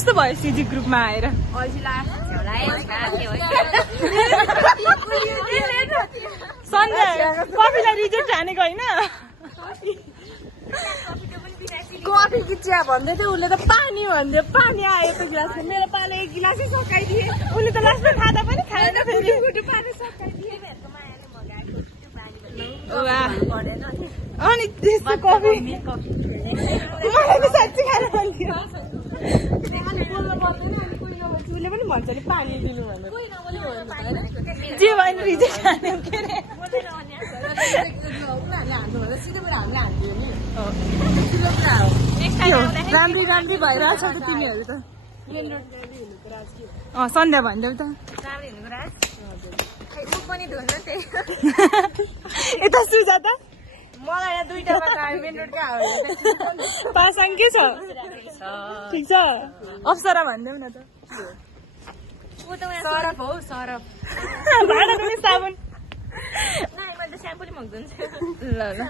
कस्तो भयो सिजी ग्रुपमा आएर सन्ध्या कफीलाई रिजेक्ट हानेको होइन कफी कि चिया भन्दै थियो उसले त पानी भन्दै पानी आयो त्यो गिलासमा मेरो पाले एक गिलासै सकाइदिए उसले त लास्टमा खाँदा पनि खाएन फेरि अनि त्यस्तो कफी मलाई त साँच्चै खान मन थियो उसले पनि भन्छ नि पानी दिनु भनेर जे भयो नि रिजेक्ट हान्यो के अरे राम्री राम्री भइरहेछ त तिमीहरू त सन्ध्या भनिदेऊ त यता सुजाता मलाई यहाँ दुईटा मेन रोडकै पासाङ के छ ठिक छ अप्सरा भनिदेऊ न त सरफ हौ सरफ भाडा पनि साबुन ल ल